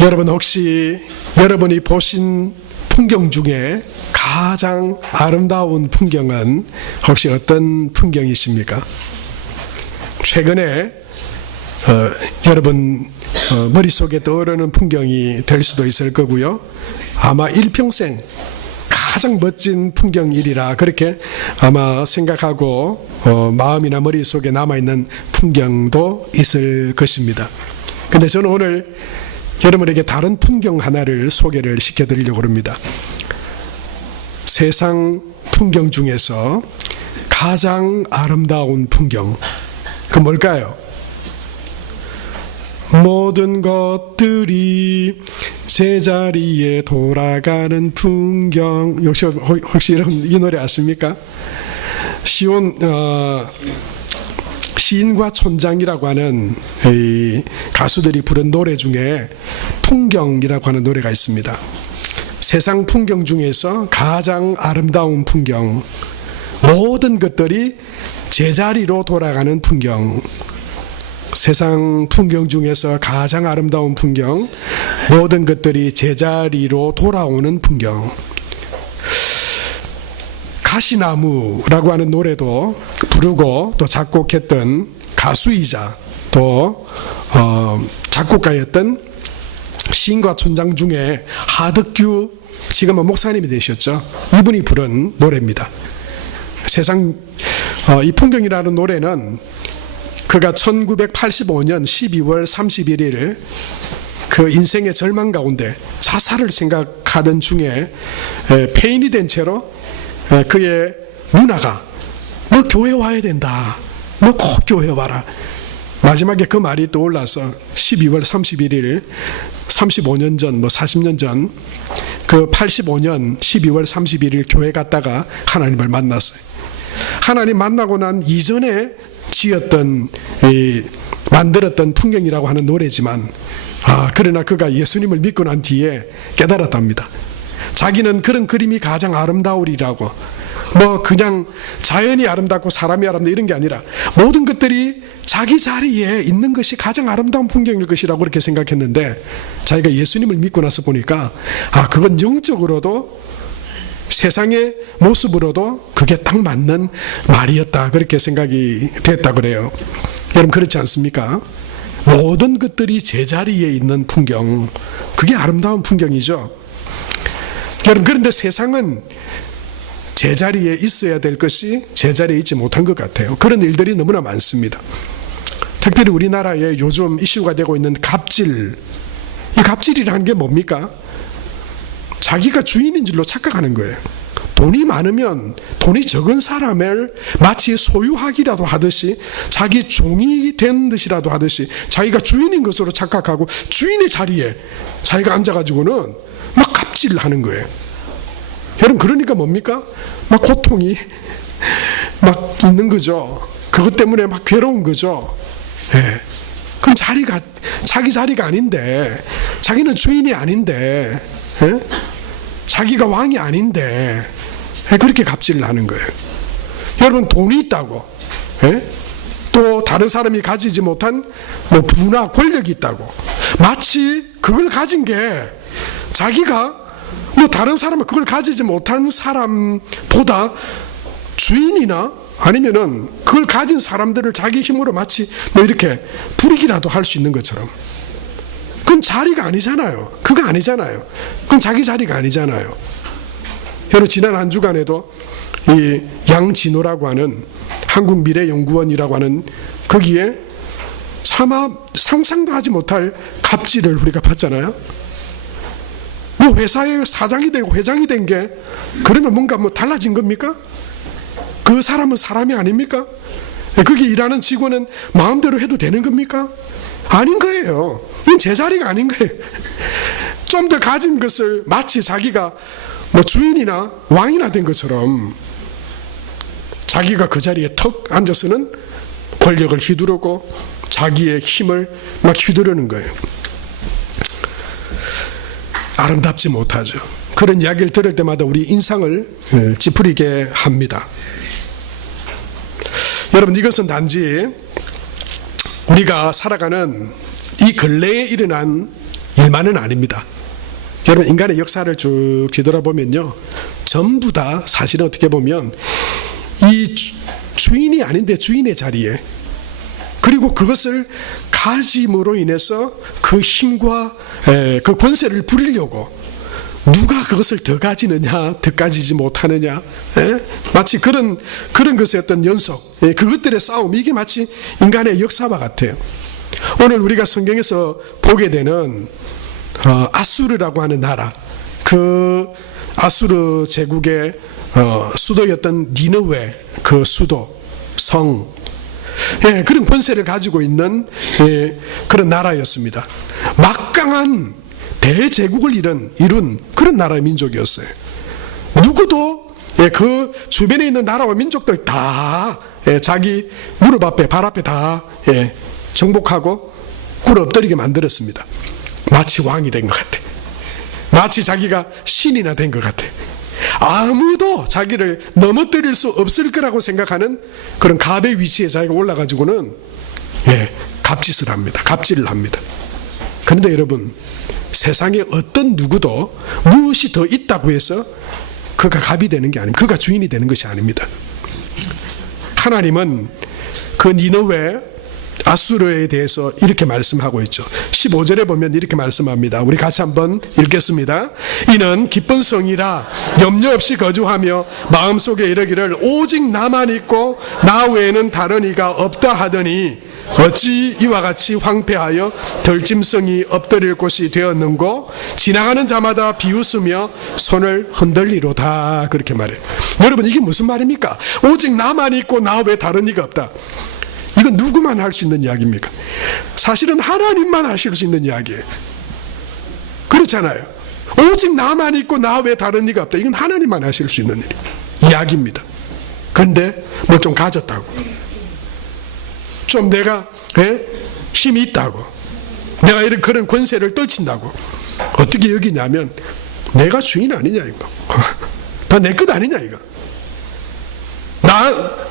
여러분 혹시 여러분이 보신 풍경 중에 가장 아름다운 풍경은 혹시 어떤 풍경이십니까? 최근에 여러분 머릿속에 떠오르는 풍경이 될 수도 있을 거고요. 아마 일평생 가장 멋진 풍경이리라 그렇게 아마 생각하고 마음이나 머릿속에 남아있는 풍경도 있을 것입니다. 근데 저는 오늘 여러분에게 다른 풍경 하나를 소개를 시켜드리려고 합니다. 세상 풍경 중에서 가장 아름다운 풍경, 그 뭘까요? 모든 것들이 제자리에 돌아가는 풍경. 혹시 여러분 이 노래 아십니까? 시인과 촌장이라고 하는 가수들이 부른 노래 중에 풍경이라고 하는 노래가 있습니다. 세상 풍경 중에서 가장 아름다운 풍경, 모든 것들이 제자리로 돌아가는 풍경. 세상 풍경 중에서 가장 아름다운 풍경, 모든 것들이 제자리로 돌아오는 풍경. 가시나무라고 하는 노래도 부르고 또 작곡했던 가수이자 또 작곡가였던 시인과 촌장 중에 하덕규, 지금은 목사님이 되셨죠. 이분이 부른 노래입니다. 이 풍경이라는 노래는 그가 1985년 12월 31일 그 인생의 절망 가운데 자살을 생각하던 중에 폐인이 된 채로 그의 누나가 너 교회 와야 된다. 너 꼭 교회 와라. 마지막에 그 말이 떠올라서 12월 31일 35년 전, 40년 전 그 85년 12월 31일 교회 갔다가 하나님을 만났어요. 하나님 만나고 난 이전에 만들었던 풍경이라고 하는 노래지만 그러나 그가 예수님을 믿고 난 뒤에 깨달았답니다. 자기는 그런 그림이 가장 아름다우리라고, 그냥 자연이 아름답고 사람이 아름답다 이런 게 아니라 모든 것들이 자기 자리에 있는 것이 가장 아름다운 풍경일 것이라고 그렇게 생각했는데, 자기가 예수님을 믿고 나서 보니까 그건 영적으로도 세상의 모습으로도 그게 딱 맞는 말이었다 그렇게 생각이 됐다 그래요. 여러분 그렇지 않습니까? 모든 것들이 제자리에 있는 풍경, 그게 아름다운 풍경이죠. 여러분 그런데 세상은 제자리에 있어야 될 것이 제자리에 있지 못한 것 같아요. 그런 일들이 너무나 많습니다. 특별히 우리나라에 요즘 이슈가 되고 있는 갑질. 이 갑질이라는 게 뭡니까? 자기가 주인인 줄로 착각하는 거예요. 돈이 많으면 돈이 적은 사람을 마치 소유하기라도 하듯이, 자기 종이 된 듯이라도 하듯이 자기가 주인인 것으로 착각하고 주인의 자리에 자기가 앉아가지고는 막 갑질하는 거예요. 여러분 그러니까 뭡니까? 막 고통이 막 있는 거죠. 그것 때문에 막 괴로운 거죠. 그럼 자기 자리가 아닌데, 자기는 주인이 아닌데, 자기가 왕이 아닌데 그렇게 갑질을 하는 거예요. 여러분 돈이 있다고, 또 다른 사람이 가지지 못한 부나 권력이 있다고, 마치 그걸 가진 게 자기가 다른 사람은 그걸 가지지 못한 사람보다 주인이나 아니면은 그걸 가진 사람들을 자기 힘으로 마치 이렇게 부리기라도 할 수 있는 것처럼. 그건 자리가 아니잖아요. 그거 아니잖아요. 그건 자기 자리가 아니잖아요. 여러분 지난 한 주간에도 이 양진호라고 하는 한국미래연구원이라고 하는 거기에 차마 상상도 하지 못할 갑질을 우리가 봤잖아요. 회사의 사장이 되고 회장이 된 게 그러면 뭔가 달라진 겁니까? 그 사람은 사람이 아닙니까? 거기 일하는 직원은 마음대로 해도 되는 겁니까? 아닌 거예요. 이건 제자리가 아닌 거예요. 좀 더 가진 것을 마치 자기가 주인이나 왕이나 된 것처럼 자기가 그 자리에 턱 앉아서는 권력을 휘두르고 자기의 힘을 막 휘두르는 거예요. 아름답지 못하죠. 그런 이야기를 들을 때마다 우리 인상을 찌푸리게 합니다. 여러분 이것은 단지 우리가 살아가는 이 근래에 일어난 일만은 아닙니다. 여러분, 인간의 역사를 쭉 뒤돌아보면요, 전부 다 사실은 어떻게 보면 이 주인이 아닌데 주인의 자리에, 그리고 그것을 가짐으로 인해서 그 힘과 그 권세를 부리려고 누가 그것을 더 가지느냐, 더 가지지 못하느냐, 마치 그런 것의 어떤 연속, 그것들의 싸움, 이게 마치 인간의 역사와 같아요. 오늘 우리가 성경에서 보게 되는 아수르라고 하는 나라, 그 아수르 제국의 수도였던 니느웨, 그 수도, 성, 그런 권세를 가지고 있는 그런 나라였습니다. 막강한 대제국을 이룬 그런 나라의 민족이었어요. 누구도 그 주변에 있는 나라와 민족들 다 자기 무릎 앞에, 발 앞에 다 정복하고 꿇어 엎드리게 만들었습니다. 마치 왕이 된 것 같아. 마치 자기가 신이나 된 것 같아. 아무도 자기를 넘어뜨릴 수 없을 거라고 생각하는 그런 갑의 위치에 자기가 올라가지고는 갑짓을 합니다. 갑질을 합니다. 그런데 여러분, 세상에 어떤 누구도 무엇이 더 있다고 해서 그가 갑이 되는 게 아닙니다. 그가 주인이 되는 것이 아닙니다. 하나님은 그 니느웨 아수르에 대해서 이렇게 말씀하고 있죠. 15절에 보면 이렇게 말씀합니다. 우리 같이 한번 읽겠습니다. 이는 기쁜 성이라 염려 없이 거주하며 마음속에 이르기를 오직 나만 있고 나 외에는 다른 이가 없다 하더니 어찌 이와 같이 황폐하여 덜짐승이 엎드릴 곳이 되었는고 지나가는 자마다 비웃으며 손을 흔들리로다. 그렇게 말해요. 여러분, 이게 무슨 말입니까? 오직 나만 있고 나 외에 다른 이가 없다. 이건 누구만 할 수 있는 이야기입니까? 사실은 하나님만 하실 수 있는 이야기예요. 그렇잖아요. 오직 나만 있고 나 외에 다른 이가 없다. 이건 하나님만 하실 수 있는 이야기입니다. 그런데 뭐 좀 가졌다고, 좀 내가 힘이 있다고, 내가 이런 그런 권세를 떨친다고 어떻게 여기냐면 내가 주인 아니냐 이거. 다 내 것 아니냐 이거.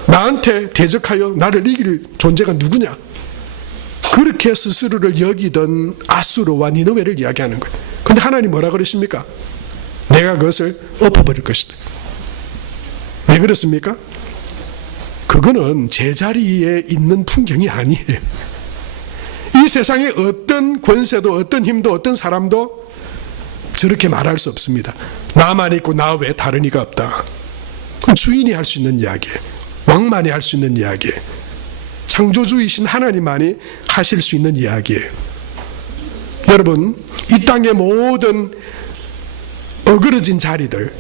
나한테 대적하여 나를 이길 존재가 누구냐? 그렇게 스스로를 여기던 아수르와 니느웨를 이야기하는 거예요. 근데 하나님 뭐라 그러십니까? 내가 그것을 엎어버릴 것이다. 왜 그렇습니까? 그거는 제자리에 있는 풍경이 아니에요. 이 세상에 어떤 권세도 어떤 힘도 어떤 사람도 저렇게 말할 수 없습니다. 나만 있고 나 외에 다른 이가 없다. 그건 주인이 할 수 있는 이야기예요. 왕만이 할 수 있는 이야기예요. 창조주이신 하나님만이 하실 수 있는 이야기예요. 여러분, 이 땅의 모든 어그러진 자리들,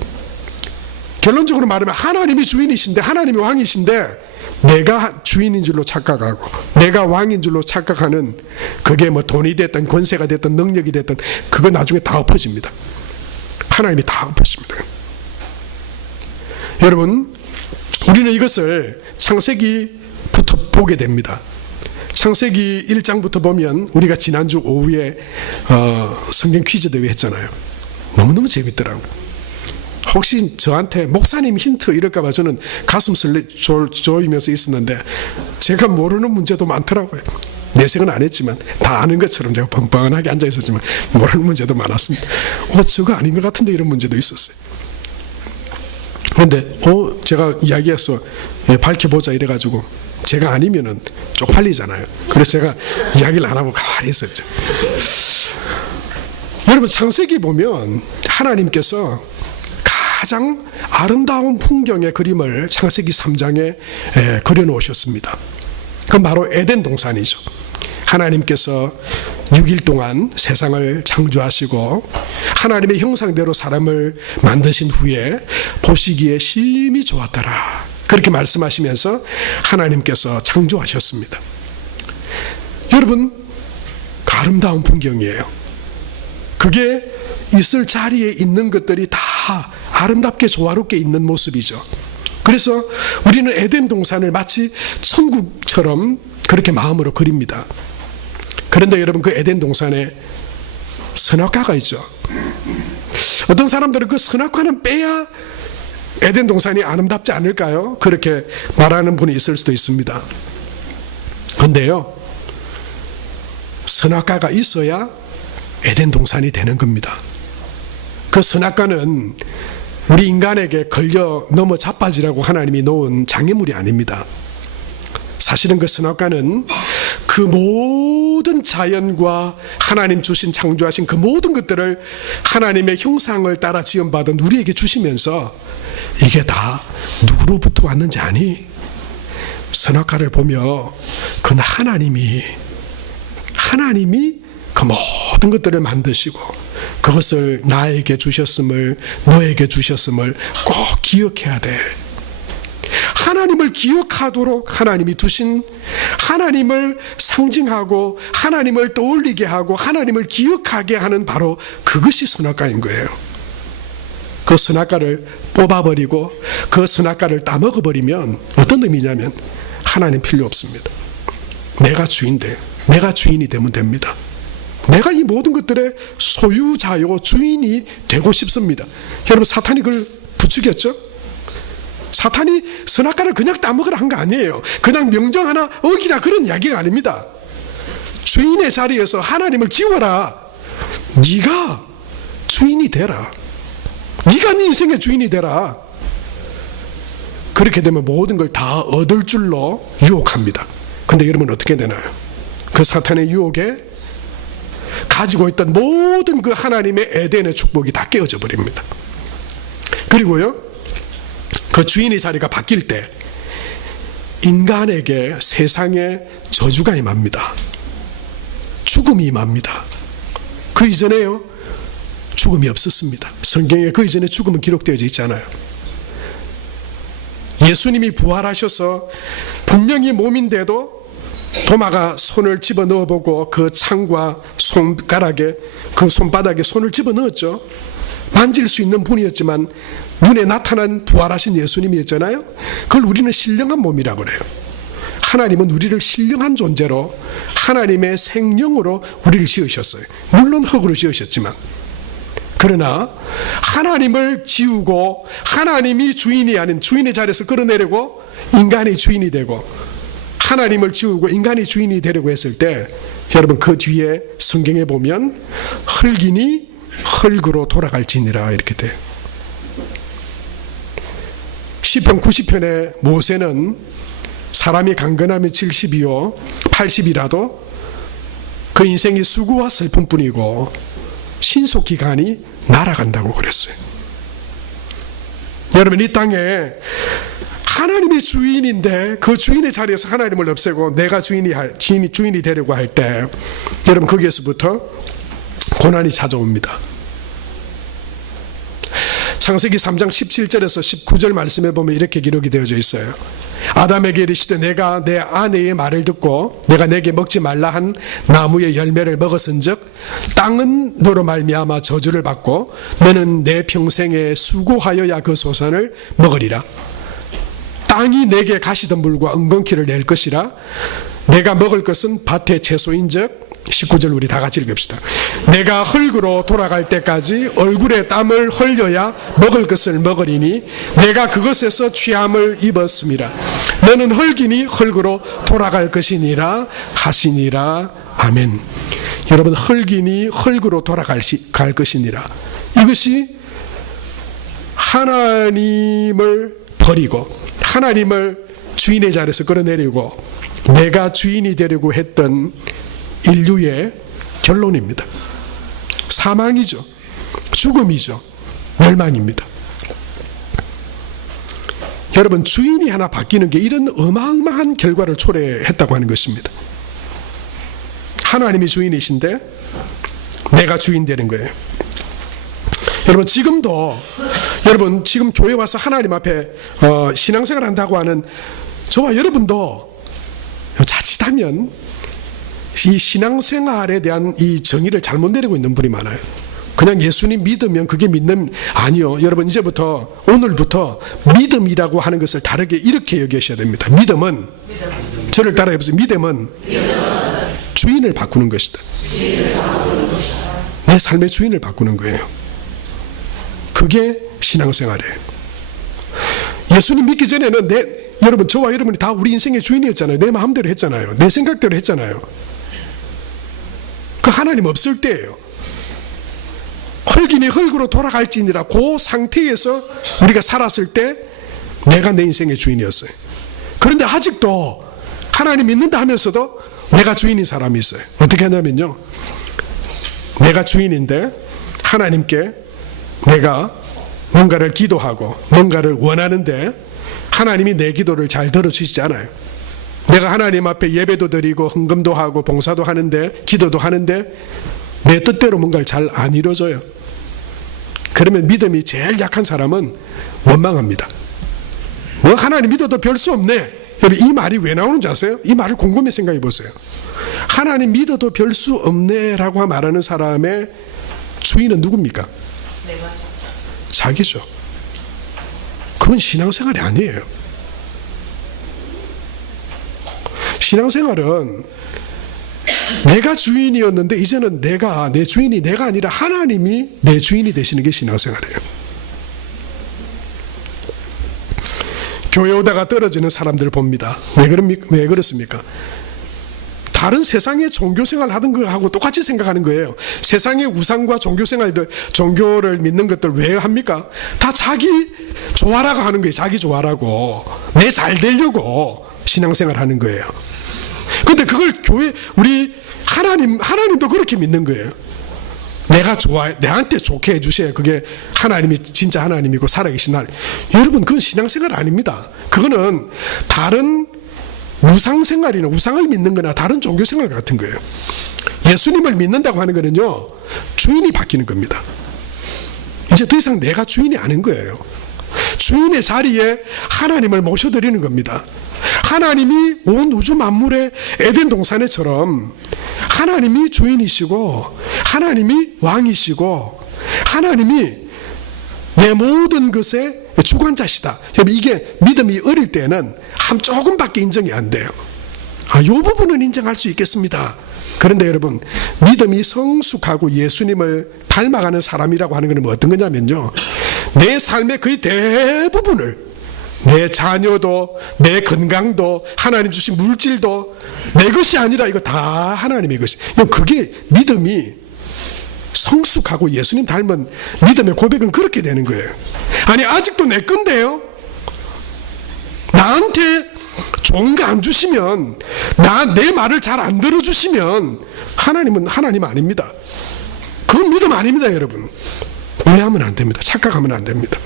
결론적으로 말하면 하나님이 주인이신데, 하나님이 왕이신데 내가 주인인 줄로 착각하고 내가 왕인 줄로 착각하는, 그게 뭐 돈이 됐든 권세가 됐든 능력이 됐든 그거 나중에 다 엎어집니다. 하나님이 다 엎어집니다. 여러분, 우리는 이것을 창세기부터 보게 됩니다. 창세기 1장부터 보면 우리가 지난주 오후에 성경 퀴즈 대회 했잖아요. 너무너무 재밌더라고요. 혹시 저한테 목사님 힌트 이럴까봐 저는 가슴 조이면서 있었는데 제가 모르는 문제도 많더라고요. 내색은 안 했지만 다 아는 것처럼 제가 뻔뻔하게 앉아 있었지만 모르는 문제도 많았습니다. 저거 아닌 것 같은데 이런 문제도 있었어요. 그런데 제가 이야기해서 밝혀보자 이래가지고 제가 아니면은 쪽팔리잖아요. 그래서 제가 이야기를 안 하고 가만히 있었죠. 여러분, 창세기 보면 하나님께서 가장 아름다운 풍경의 그림을 창세기 3장에 그려놓으셨습니다. 그건 바로 에덴 동산이죠. 하나님께서 6일 동안 세상을 창조하시고 하나님의 형상대로 사람을 만드신 후에 보시기에 심히 좋았더라, 그렇게 말씀하시면서 하나님께서 창조하셨습니다. 여러분, 그 아름다운 풍경이에요. 그게 있을 자리에 있는 것들이 다 아름답게 조화롭게 있는 모습이죠. 그래서 우리는 에덴 동산을 마치 천국처럼 그렇게 마음으로 그립니다. 그런데 여러분, 그 에덴 동산에 선악과가 있죠. 어떤 사람들은 그 선악과는 빼야 에덴 동산이 아름답지 않을까요? 그렇게 말하는 분이 있을 수도 있습니다. 그런데요, 선악과가 있어야 에덴 동산이 되는 겁니다. 그 선악과는 우리 인간에게 걸려 넘어 자빠지라고 하나님이 놓은 장애물이 아닙니다. 사실은 그 선악과는 그 모든 자연과 하나님 주신 창조하신 그 모든 것들을 하나님의 형상을 따라 지음받은 우리에게 주시면서 이게 다 누구로부터 왔는지 아니? 선악과를 보며 그건 하나님이 그 모든 것들을 만드시고 그것을 나에게 주셨음을, 너에게 주셨음을 꼭 기억해야 돼. 하나님을 기억하도록 하나님이 두신, 하나님을 상징하고 하나님을 떠올리게 하고 하나님을 기억하게 하는 바로 그것이 선악과인 거예요. 그 선악과를 뽑아버리고 그 선악과를 따먹어버리면 어떤 의미냐면 하나님 필요 없습니다. 내가 주인돼. 내가 주인이 되면 됩니다. 내가 이 모든 것들의 소유자요, 주인이 되고 싶습니다. 여러분, 사탄이 그걸 부추겼죠? 사탄이 선악과를 그냥 따먹으라 한 거 아니에요. 그냥 명령 하나 어기라 그런 이야기가 아닙니다. 주인의 자리에서 하나님을 지워라. 네가 주인이 되라. 네가 네 인생의 주인이 되라. 그렇게 되면 모든 걸 다 얻을 줄로 유혹합니다. 근데 여러분 어떻게 되나요? 그 사탄의 유혹에 가지고 있던 모든 그 하나님의 에덴의 축복이 다 깨어져 버립니다. 그리고요, 그 주인의 자리가 바뀔 때 인간에게 세상에 저주가 임합니다. 죽음이 임합니다. 그 이전에요, 죽음이 없었습니다. 성경에 그 이전에 죽음은 기록되어져 있잖아요. 예수님이 부활하셔서 분명히 몸인데도 도마가 손을 집어넣어보고 그 창과 손가락에, 그 손바닥에 손을 집어넣었죠. 만질 수 있는 분이었지만 눈에 나타난 부활하신 예수님이었잖아요. 그걸 우리는 신령한 몸이라고 그래요. 하나님은 우리를 신령한 존재로 하나님의 생명으로 우리를 지으셨어요. 물론 흙으로 지으셨지만, 그러나 하나님을 지우고 하나님이 주인이 아닌 주인의 자리에서 끌어내려고 인간이 주인이 되고, 하나님을 지우고 인간이 주인이 되려고 했을 때, 여러분 그 뒤에 성경에 보면 흙이니 흙으로 돌아갈지니라 이렇게 돼요. 시편 90편에 모세는 사람이 강건하면 70이요 80이라도 그 인생이 수고와 슬픔뿐이고 신속기간이 날아간다고 그랬어요. 여러분, 이 땅에 하나님이 주인인데 그 주인의 자리에서 하나님을 없애고 내가 주인이 되려고 할 때, 여러분 거기에서부터 고난이 찾아옵니다. 창세기 3장 17절에서 19절 말씀에 보면 이렇게 기록이 되어져 있어요. 아담에게 이르시되 내가 내 아내의 말을 듣고 내가 내게 먹지 말라 한 나무의 열매를 먹었은즉 땅은 너로 말미암아 저주를 받고 너는 내 평생에 수고하여야 그 소산을 먹으리라. 땅이 내게 가시덤불과 엉겅퀴를 낼 것이라. 내가 먹을 것은 밭의 채소인즉, 19절 우리 다 같이 읽읍시다. 내가 흙으로 돌아갈 때까지 얼굴에 땀을 흘려야 먹을 것을 먹으리니 내가 그것에서 취함을 입었음이라. 너는 흙이니 흙으로 돌아갈 것이니라 하시니라. 아멘. 여러분, 흙이니 흙으로 돌아갈 것이니라. 이것이 하나님을 버리고 하나님을 주인의 자리에서 끌어내리고 내가 주인이 되려고 했던 인류의 결론입니다. 사망이죠. 죽음이죠. 멸망입니다. 여러분, 주인이 하나 바뀌는 게 이런 어마어마한 결과를 초래했다고 하는 것입니다. 하나님이 주인이신데 내가 주인 되는 거예요. 여러분, 지금도 여러분 지금 교회 와서 하나님 앞에 신앙생활 한다고 하는 저와 여러분도 자칫하면 이 신앙생활에 대한 이 정의를 잘못 내리고 있는 분이 많아요. 그냥 예수님 믿으면 그게 믿는, 아니요. 여러분, 이제부터 오늘부터 믿음이라고 하는 것을 다르게 이렇게 여기셔야 됩니다. 믿음은 저를 따라해 보세요. 믿음은 주인을 바꾸는 것이다. 내 삶의 주인을 바꾸는 거예요. 그게 신앙생활이에요. 예수님 믿기 전에는 여러분, 저와 여러분이 다 우리 인생의 주인이었잖아요. 내 마음대로 했잖아요. 내 생각대로 했잖아요. 그 하나님 없을 때예요. 흙이니 흙으로 돌아갈지니라. 그 상태에서 우리가 살았을 때 내가 내 인생의 주인이었어요. 그런데 아직도 하나님 믿는다 하면서도 내가 주인인 사람이 있어요. 어떻게 하냐면요, 내가 주인인데 하나님께 내가 뭔가를 기도하고 뭔가를 원하는데 하나님이 내 기도를 잘 들어주시지 않아요. 내가 하나님 앞에 예배도 드리고 헌금도 하고 봉사도 하는데 기도도 하는데 내 뜻대로 뭔가를 잘 안 이루어져요. 그러면 믿음이 제일 약한 사람은 원망합니다. 뭐 하나님 믿어도 별 수 없네. 여러분, 이 말이 왜 나오는지 아세요? 이 말을 곰곰이 생각해 보세요. 하나님 믿어도 별 수 없네 라고 말하는 사람의 주인은 누굽니까? 자기죠. 그건 신앙생활이 아니에요. 신앙생활은 내가 주인이었는데 이제는 내 주인이 내가 아니라 하나님이 내 주인이 되시는 게 신앙생활이에요. 교회 오다가 떨어지는 사람들 봅니다. 왜 그렇습니까? 다른 세상의 종교생활 하던 거하고 똑같이 생각하는 거예요. 세상의 우상과 종교생활들, 종교를 믿는 것들 왜 합니까? 다 자기 좋아라고 하는 거예요. 자기 좋아라고. 내 잘 되려고 신앙생활 하는 거예요. 근데 그걸 우리 하나님도 그렇게 믿는 거예요. 내가 내한테 좋게 해주셔야 그게 하나님이 진짜 하나님이고 살아계신 하나님. 여러분, 그건 신앙생활 아닙니다. 그거는 다른 우상생활이나 우상을 믿는 거나 다른 종교생활 같은 거예요. 예수님을 믿는다고 하는 거는요, 주인이 바뀌는 겁니다. 이제 더 이상 내가 주인이 아닌 거예요. 주인의 자리에 하나님을 모셔드리는 겁니다. 하나님이 온 우주 만물의 에덴 동산에처럼 하나님이 주인이시고 하나님이 왕이시고 하나님이 내 모든 것의 주관자시다. 이게 믿음이 어릴 때는 조금밖에 인정이 안 돼요. 이 부분은 인정할 수 있겠습니다. 그런데 여러분, 믿음이 성숙하고 예수님을 닮아가는 사람이라고 하는 것은 어떤 거냐면요, 내 삶의 거의 대부분을, 내 자녀도 내 건강도 하나님 주신 물질도 내 것이 아니라 이거 다 하나님의 것이. 그게 믿음이 성숙하고 예수님 닮은 믿음의 고백은 그렇게 되는 거예요. 아니, 아직도 내 건데요, 나한테 좋은 거 안 주시면, 내 말을 잘 안 들어주시면 하나님은 하나님 아닙니다. 그건 믿음 아닙니다. 여러분, 오해하면 안 됩니다. 착각하면 안 됩니다.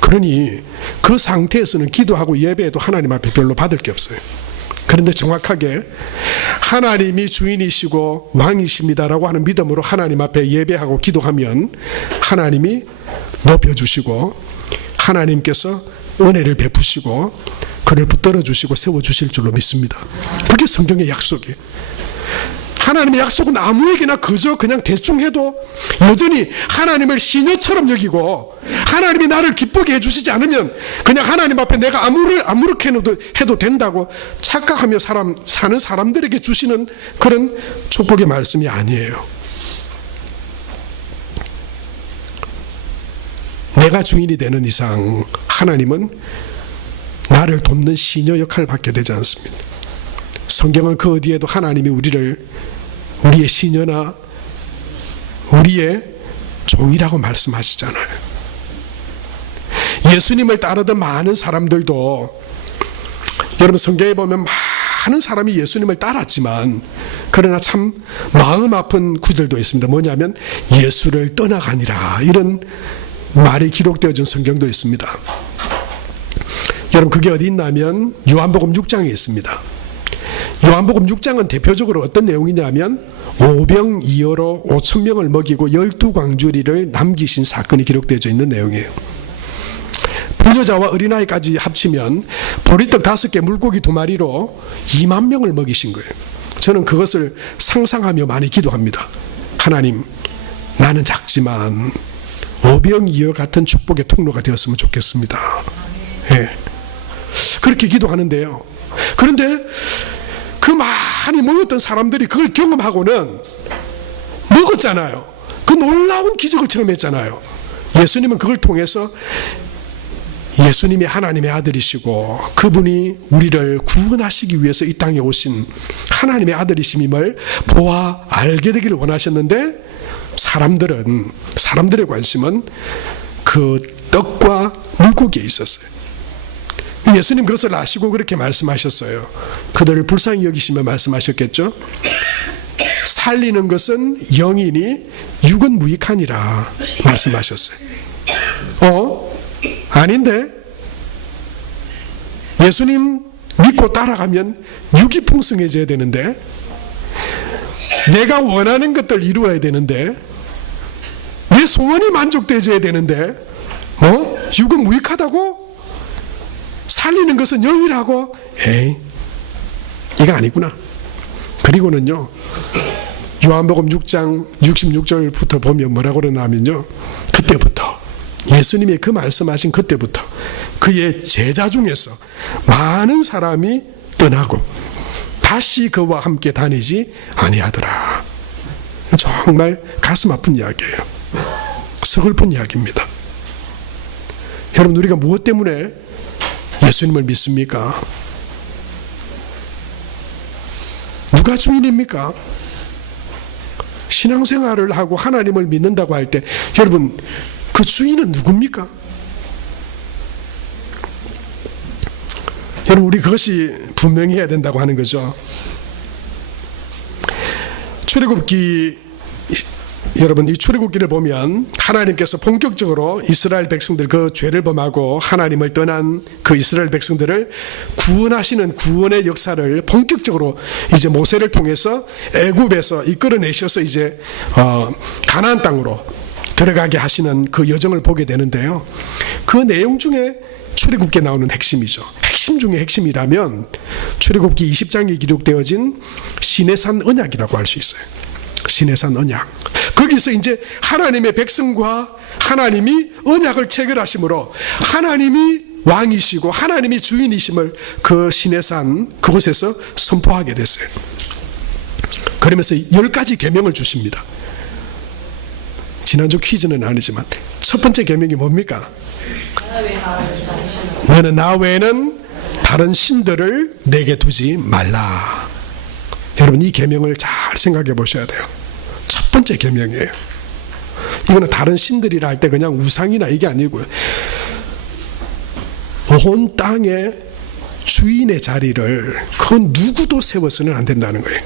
그러니 그 상태에서는 기도하고 예배해도 하나님 앞에 별로 받을 게 없어요. 그런데 정확하게 하나님이 주인이시고 왕이십니다라고 하는 믿음으로 하나님 앞에 예배하고 기도하면 하나님이 높여주시고 하나님께서 은혜를 베푸시고 그를 붙들어 주시고 세워주실 줄로 믿습니다. 그게 성경의 약속이에요. 하나님의 약속은 아무에게나 그냥 대충 해도 여전히 하나님을 시녀처럼 여기고, 하나님이 나를 기쁘게 해주시지 않으면 그냥 하나님 앞에 내가 아무렇게 해도 된다고 착각하며 사는 사람들에게 주시는 그런 축복의 말씀이 아니에요. 내가 주인이 되는 이상 하나님은 나를 돕는 시녀 역할을 받게 되지 않습니다. 성경은 그 어디에도 하나님이 우리의 시녀나 우리의 종이라고 말씀하시잖아요. 예수님을 따르던 많은 사람들도, 여러분 성경에 보면 많은 사람이 예수님을 따랐지만 그러나 참 마음 아픈 구절도 있습니다. 뭐냐면 예수를 떠나가니라, 이런 말이 기록되어진 성경도 있습니다. 여러분, 그게 어디 있냐면 요한복음 6장에 있습니다. 요한복음 6장은 대표적으로 어떤 내용이냐면 오병이어로 5,000명을 먹이고 12광주리를 남기신 사건이 기록되어 있는 내용이에요. 부녀자와 어린아이까지 합치면 보리떡 5개 물고기 2마리로 2만 명을 먹이신 거예요. 저는 그것을 상상하며 많이 기도합니다. 하나님, 나는 작지만 오병이어 같은 축복의 통로가 되었으면 좋겠습니다. 예. 그렇게 기도하는데요. 그런데 그 많이 모였던 사람들이 그걸 경험하고는 먹었잖아요. 그 놀라운 기적을 체험했잖아요. 예수님은 그걸 통해서 예수님이 하나님의 아들이시고 그분이 우리를 구원하시기 위해서 이 땅에 오신 하나님의 아들이심임을 보아 알게 되기를 원하셨는데 사람들의 관심은 그 떡과 물고기에 있었어요. 예수님 그것을 아시고 그렇게 말씀하셨어요. 그들을 불쌍히 여기시며 말씀하셨겠죠. 살리는 것은 영이니 육은 무익하니라 말씀하셨어요. 아닌데? 예수님 믿고 따라가면 육이 풍성해져야 되는데, 내가 원하는 것들 이루어야 되는데, 내 소원이 만족되어야 되는데, 육은 무익하다고? 살리는 것은 영이라고? 에이, 이거 아니구나. 그리고는요, 요한복음 6장 66절부터 보면 뭐라고 그러냐면요, 그때부터 예수님이 그 말씀하신 그때부터 그의 제자 중에서 많은 사람이 떠나고 다시 그와 함께 다니지 아니하더라. 정말 가슴 아픈 이야기예요. 서글픈 이야기입니다. 여러분, 우리가 무엇 때문에 예수님을 믿습니까? 누가 주인입니까? 신앙생활을 하고 하나님을 믿는다고 할 때 여러분, 그 주인은 누굽니까? 여러분, 우리 그것이 분명히 해야 된다고 하는 거죠. 출애굽기, 여러분, 이 출애굽기를 보면 하나님께서 본격적으로 이스라엘 백성들, 그 죄를 범하고 하나님을 떠난 그 이스라엘 백성들을 구원하시는 구원의 역사를 본격적으로 이제 모세를 통해서 애굽에서 이끌어내셔서 이제 가나안 땅으로 들어가게 하시는 그 여정을 보게 되는데요. 그 내용 중에 출애굽기에 나오는 핵심이죠. 핵심 중에 핵심이라면 출애굽기 20장에 기록되어진 시내산 언약이라고 할 수 있어요. 시내산 언약. 거기서 이제 하나님의 백성과 하나님이 언약을 체결하심으로 하나님이 왕이시고 하나님이 주인이심을 그 시내산 그곳에서 선포하게 됐어요. 그러면서 10가지 계명을 주십니다. 지난주 퀴즈는 아니지만 첫 번째 계명이 뭡니까? 너는 나 외에는 다른 신들을 내게 두지 말라. 여러분, 이 계명을 잘 생각해 보셔야 돼요. 첫 번째 계명이에요. 이거는 다른 신들이라 할 때 그냥 우상이나 이게 아니고요. 온 땅의 주인의 자리를 그 누구도 세워서는 안 된다는 거예요.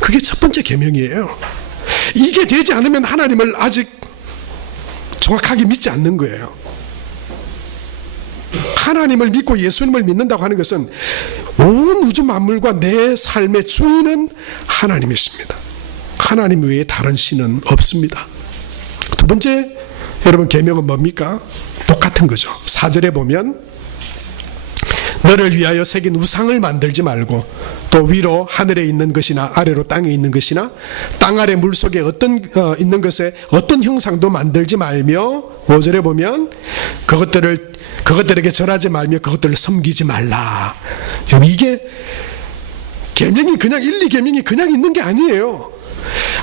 그게 첫 번째 계명이에요. 이게 되지 않으면 하나님을 아직 정확하게 믿지 않는 거예요. 하나님을 믿고 예수님을 믿는다고 하는 것은 온 우주 만물과 내 삶의 주인은 하나님이십니다. 하나님 외에 다른 신은 없습니다. 두 번째, 여러분, 계명은 뭡니까? 똑같은 거죠. 4절에 보면 너를 위하여 새긴 우상을 만들지 말고 또 위로 하늘에 있는 것이나 아래로 땅에 있는 것이나 땅 아래 물속에 있는 것에 어떤 형상도 만들지 말며 5절에 보면 그것들에게 절하지 말며 그것들을 섬기지 말라. 이게 계명이 그냥 1, 2계명이 그냥 있는 게 아니에요.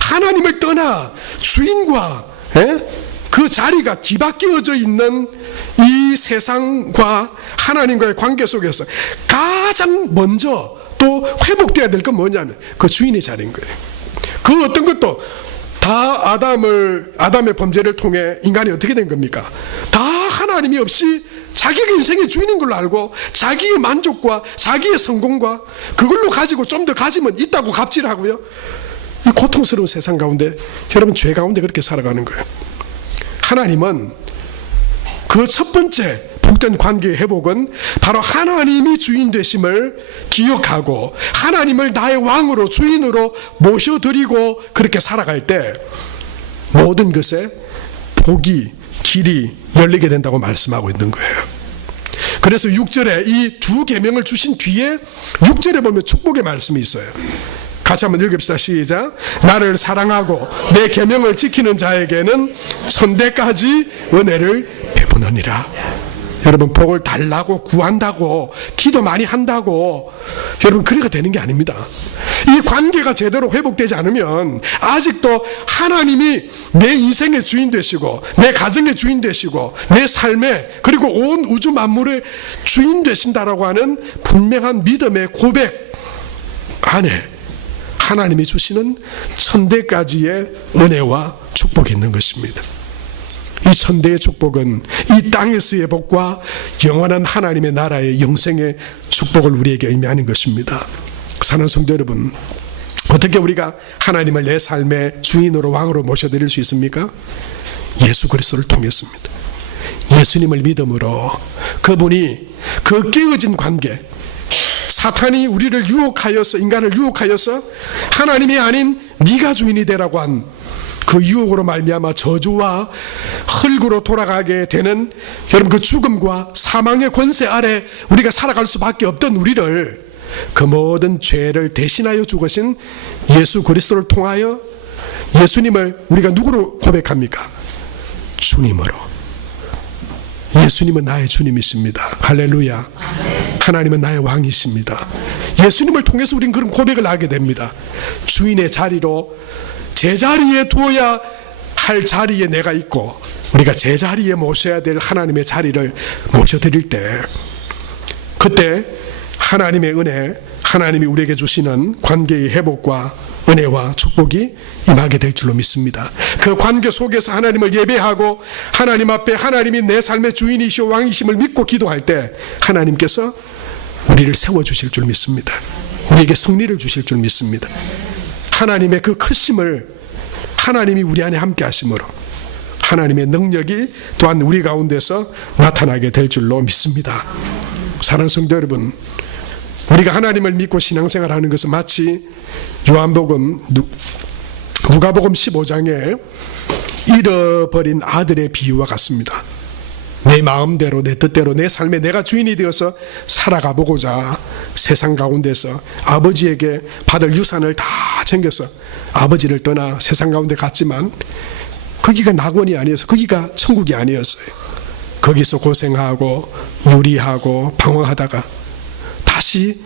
하나님을 떠나 주인과 그 자리가 뒤바뀌어져 있는 이 세상과 하나님과의 관계 속에서 가장 먼저 또 회복돼야 될 건 뭐냐면 그 주인의 자리인 거예요. 그 어떤 것도 다 아담의 범죄를 통해 인간이 어떻게 된 겁니까? 다 하나님이 없이 자기가 인생의 주인인 걸로 알고 자기의 만족과 자기의 성공과 그걸로 가지고 좀 더 가지면 있다고 갑질하고요. 이 고통스러운 세상 가운데 여러분, 죄 가운데 그렇게 살아가는 거예요. 하나님은 그 첫 번째 복된 관계의 회복은 바로 하나님이 주인 되심을 기억하고 하나님을 나의 왕으로 주인으로 모셔드리고 그렇게 살아갈 때 모든 것에 복이 길이 열리게 된다고 말씀하고 있는 거예요. 그래서 6절에 이 두 계명을 주신 뒤에 6절에 보면 축복의 말씀이 있어요. 같이 한번 읽읍시다. 시작. 나를 사랑하고 내 계명을 지키는 자에게는 천대까지 은혜를 베푸느니라. 여러분, 복을 달라고 구한다고 기도 많이 한다고 여러분 그래가 되는 게 아닙니다. 이 관계가 제대로 회복되지 않으면 아직도 하나님이 내 인생의 주인 되시고 내 가정의 주인 되시고 내 삶의 그리고 온 우주 만물의 주인 되신다라고 하는 분명한 믿음의 고백 안에 하나님이 주시는 천대까지의 은혜와 축복이 있는 것입니다. 이 천대의 축복은 이 땅에서의 복과 영원한 하나님의 나라의 영생의 축복을 우리에게 의미하는 것입니다. 사는 성도 여러분, 어떻게 우리가 하나님을 내 삶의 주인으로 왕으로 모셔드릴 수 있습니까? 예수 그리스도를 통했습니다. 예수님을 믿음으로 그분이 그 깨어진 관계, 사탄이 우리를 유혹하여서, 인간을 유혹하여서 하나님이 아닌 네가 주인이 되라고 한 그 유혹으로 말미암아 저주와 흙으로 돌아가게 되는, 여러분, 그 죽음과 사망의 권세 아래 우리가 살아갈 수밖에 없던 우리를, 그 모든 죄를 대신하여 죽으신 예수 그리스도를 통하여 예수님을 우리가 누구로 고백합니까? 주님으로. 예수님은 나의 주님이십니다. 할렐루야. 하나님은 나의 왕이십니다. 예수님을 통해서 우리는 그런 고백을 하게 됩니다. 주인의 자리로, 제자리에 두어야 할 자리에 내가 있고, 우리가 제자리에 모셔야 될 하나님의 자리를 모셔드릴 때, 그때 하나님의 은혜, 하나님이 우리에게 주시는 관계의 회복과 은혜와 축복이 임하게 될 줄로 믿습니다. 그 관계 속에서 하나님을 예배하고 하나님 앞에 하나님이 내 삶의 주인이시오 왕이심을 믿고 기도할 때 하나님께서 우리를 세워주실 줄 믿습니다. 우리에게 승리를 주실 줄 믿습니다. 하나님의 그 크심을 하나님이 우리 안에 함께 하심으로 하나님의 능력이 또한 우리 가운데서 나타나게 될 줄로 믿습니다. 사랑하는 성도 여러분, 우리가 하나님을 믿고 신앙생활하는 것은 마치 요한복음, 누가복음 15장에 잃어버린 아들의 비유와 같습니다. 내 마음대로, 내 뜻대로, 내 삶에 내가 주인이 되어서 살아가 보고자 세상 가운데서 아버지에게 받을 유산을 다 챙겨서 아버지를 떠나 세상 가운데 갔지만 거기가 낙원이 아니어서, 거기가 천국이 아니었어요. 거기서 고생하고 유리하고 방황하다가 다시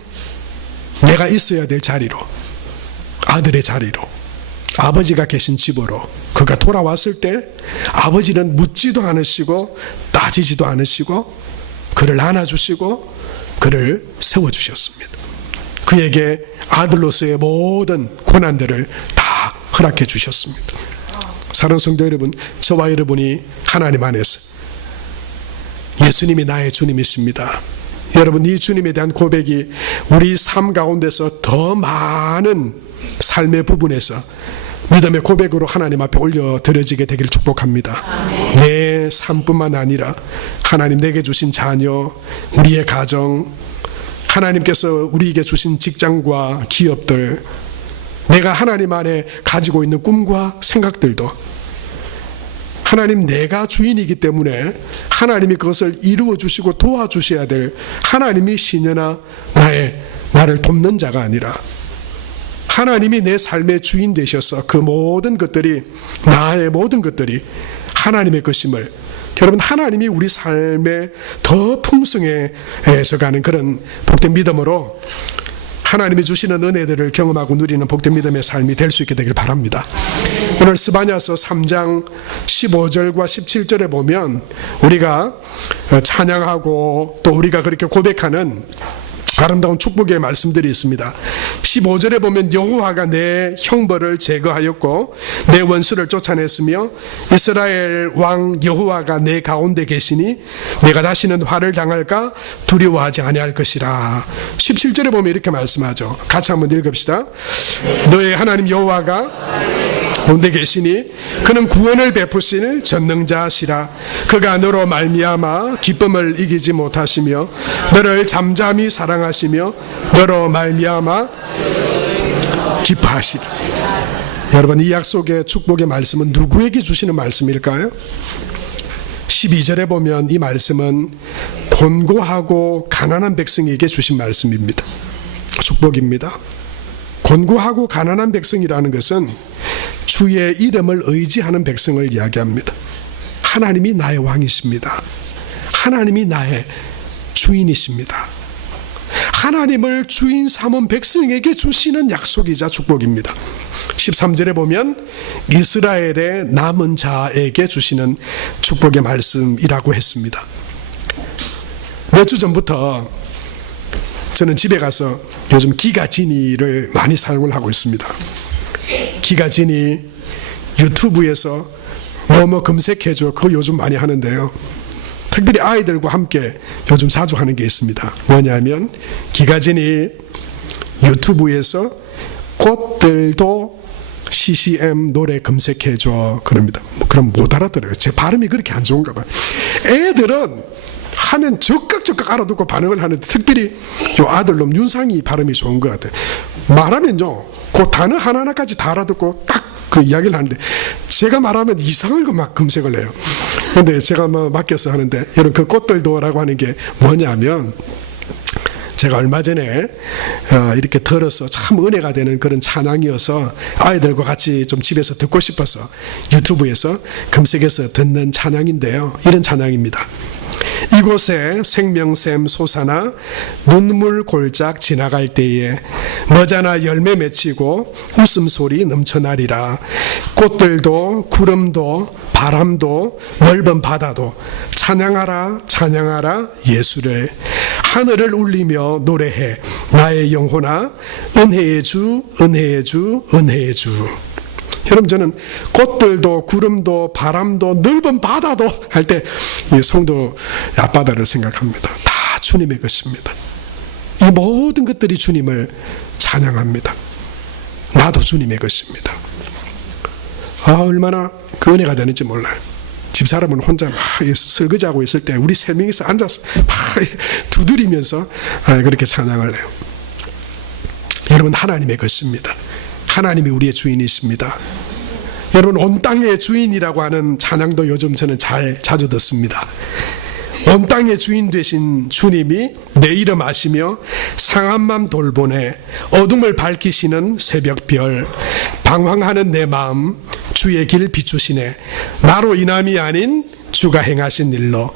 내가 있어야 될 자리로, 아들의 자리로, 아버지가 계신 집으로 그가 돌아왔을 때 아버지는 묻지도 않으시고 따지지도 않으시고 그를 안아주시고 그를 세워주셨습니다. 그에게 아들로서의 모든 고난들을 다 허락해 주셨습니다. 사랑하는 성도 여러분, 저와 여러분이 하나님 안에서 예수님이 나의 주님이십니다. 여러분, 이 주님에 대한 고백이 우리 삶 가운데서 더 많은 삶의 부분에서 믿음의 고백으로 하나님 앞에 올려드려지게 되기를 축복합니다. 내 삶뿐만 아니라 하나님 내게 주신 자녀, 우리의 가정, 하나님께서 우리에게 주신 직장과 기업들, 내가 하나님 안에 가지고 있는 꿈과 생각들도 하나님, 내가 주인이기 때문에 하나님이 그것을 이루어 주시고 도와주셔야 될 하나님이 시녀나 나를 돕는 자가 아니라 하나님이 내 삶의 주인 되셔서 그 모든 것들이, 나의 모든 것들이 하나님의 것임을, 여러분, 하나님이 우리 삶에 더 풍성해서 가는 그런 복된 믿음으로 하나님이 주시는 은혜들을 경험하고 누리는 복된 믿음의 삶이 될 수 있게 되길 바랍니다. 오늘 스바냐서 3장 15절과 17절에 보면 우리가 찬양하고 또 우리가 그렇게 고백하는 아름다운 축복의 말씀들이 있습니다. 15절에 보면 여호와가 내 형벌을 제거하였고 내 원수를 쫓아냈으며 이스라엘 왕 여호와가 내 가운데 계시니 내가 다시는 화를 당할까 두려워하지 아니할 것이라. 17절에 보면 이렇게 말씀하죠. 같이 한번 읽읍시다. 너의 하나님 여호와가 가운데 계시니 그는 구원을 베푸실 전능자시라. 그가 너로 말미암아 기쁨을 이기지 못하시며 너를 잠잠히 사랑하시며 너로 말미암아 기뻐하시리. 여러분, 이 약속의 축복의 말씀은 누구에게 주시는 말씀일까요? 12절에 보면 이 말씀은 곤고하고 가난한 백성에게 주신 말씀입니다. 축복입니다. 곤고하고 가난한 백성이라는 것은 주의 이름을 의지하는 백성을 이야기합니다. 하나님이 나의 왕이십니다. 하나님이 나의 주인이십니다. 하나님을 주인 삼은 백성에게 주시는 약속이자 축복입니다. 13절에 보면 이스라엘의 남은 자에게 주시는 축복의 말씀이라고 했습니다. 몇 주 전부터 저는 집에 가서 요즘 기가진이를 많이 사용을 하고 있습니다. 기가진이 유튜브에서 뭐뭐 검색해줘, 그거 요즘 많이 하는데요. 특별히 아이들과 함께 요즘 자주 하는 게 있습니다. 뭐냐면 기가진이 유튜브에서 꽃들도 CCM 노래 검색해줘 그럽니다. 그럼 못 알아들어요. 제 발음이 그렇게 안 좋은가 봐요. 애들은 하면 적극 알아듣고 반응을 하는데, 특별히 요 아들놈 윤상이 발음이 좋은 것 같아요. 말하면요, 그 단어 하나하나까지 다 알아듣고 딱 그 이야기를 하는데, 제가 말하면 이상한 거 막 검색을 해요. 근데 제가 뭐 맡겨서 하는데, 여러분 그 꽃들도라고 하는 게 뭐냐면, 제가 얼마 전에 이렇게 들어서 참 은혜가 되는 그런 찬양이어서 아이들과 같이 좀 집에서 듣고 싶어서 유튜브에서 검색해서 듣는 찬양인데요. 이런 찬양입니다. 이곳에 생명샘 솟아나 눈물 골짝 지나갈 때에 머자나 열매 맺히고 웃음소리 넘쳐나리라. 꽃들도 구름도 바람도 넓은 바다도 찬양하라 찬양하라 예수를. 하늘을 울리며 노래해 나의 영혼아 은혜의 주 은혜의 주 은혜의 주. 여러분, 저는 꽃들도 구름도 바람도 넓은 바다도 할 때 이 송도 앞바다를 생각합니다. 다 주님의 것입니다. 이 모든 것들이 주님을 찬양합니다. 나도 주님의 것입니다. 얼마나 그 은혜가 되는지 몰라요. 집사람은 혼자 막 설거지하고 있을 때 우리 세 명이서 앉아서 막 두드리면서 그렇게 찬양을 해요. 여러분, 하나님의 것입니다. 하나님이 우리의 주인이십니다. 여러분, 온 땅의 주인이라고 하는 찬양도 요즘 저는 자주 듣습니다. 온 땅의 주인 되신 주님이 내 이름 아시며 상한 맘 돌보네. 어둠을 밝히시는 새벽별. 방황하는 내 마음 주의 길 비추시네. 나로 인함이 아닌 주가 행하신 일로,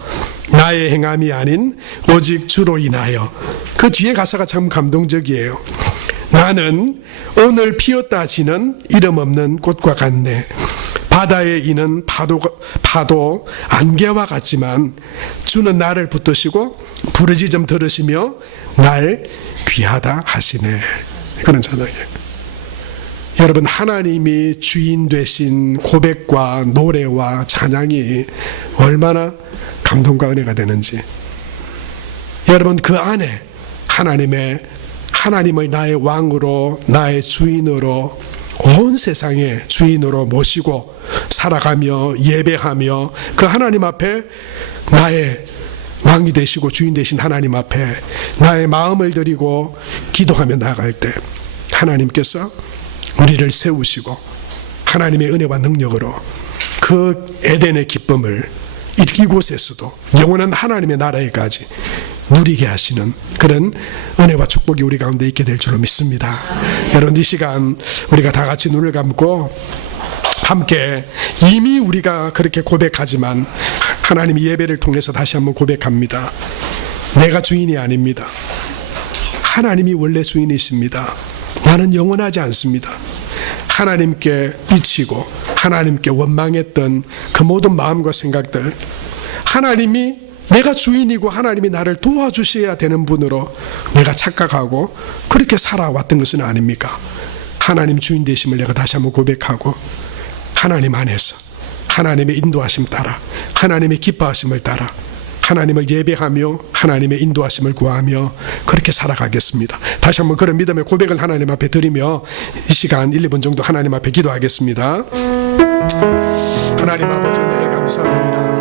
나의 행함이 아닌 오직 주로 인하여. 그 뒤에 가사가 참 감동적이에요. 나는 오늘 피었다 지는 이름 없는 꽃과 같네. 바다에 이는 파도 안개와 같지만 주는 나를 붙드시고 부르짖음 들으시며 날 귀하다 하시네. 그런 찬양이에요. 여러분, 하나님이 주인 되신 고백과 노래와 찬양이 얼마나 감동과 은혜가 되는지. 여러분, 그 안에 하나님을 나의 왕으로, 나의 주인으로, 온 세상의 주인으로 모시고 살아가며 예배하며 그 하나님 앞에 나의 왕이 되시고 주인 되신 하나님 앞에 나의 마음을 드리고 기도하며 나아갈 때 하나님께서 우리를 세우시고 하나님의 은혜와 능력으로 그 에덴의 기쁨을 이곳에서도 영원한 하나님의 나라에까지 누리게 하시는 그런 은혜와 축복이 우리 가운데 있게 될 줄로 믿습니다. 여러분, 이 시간 우리가 다 같이 눈을 감고 함께 이미 우리가 그렇게 고백하지만 하나님이 예배를 통해서 다시 한번 고백합니다. 내가 주인이 아닙니다. 하나님이 원래 주인이십니다. 나는 영원하지 않습니다. 하나님께 비치고 하나님께 원망했던 그 모든 마음과 생각들, 하나님이 내가 주인이고 하나님이 나를 도와주셔야 되는 분으로 내가 착각하고 그렇게 살아왔던 것은 아닙니까? 하나님 주인 되심을 내가 다시 한번 고백하고 하나님 안에서 하나님의 인도하심 따라, 하나님의 기뻐하심을 따라 하나님을 예배하며 하나님의 인도하심을 구하며 그렇게 살아가겠습니다. 다시 한번 그런 믿음의 고백을 하나님 앞에 드리며 이 시간 1, 2분 정도 하나님 앞에 기도하겠습니다. 하나님 아버지, 은혜에 감사합니다.